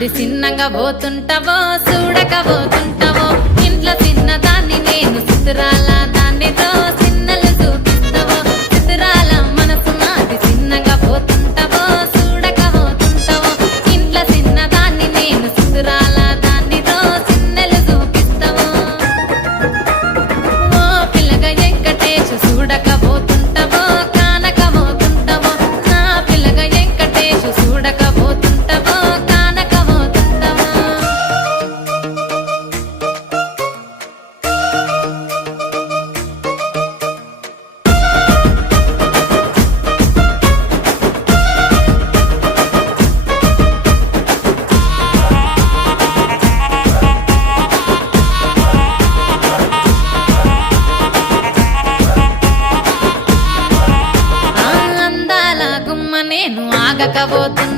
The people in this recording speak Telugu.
నాది చిన్నగా పోతుంటావో చూడకపోతుంటావో ఇంట్లో చిన్నదాన్ని నేను చిత్రాల దాన్నితో చిన్నలు చూపిస్తావో చిత్రాల మనసు నాది చిన్నగా పోతుంటావో చూడకపోతుంటావో ఇంట్లో చిన్నదాన్ని నేను చిత్రాల దాన్నితో చిన్నలు చూపిస్తావో ఓ పిల్లగా వెంకటేశు చూడకపోతుంటావో కానకపోతుంటావో నా పిల్లగా వెంకటేశు చూడకపోతుంటావో కానకపోతుంటావో ఆ అందాల గుమ్మ నేను ఆగకపోతున్నా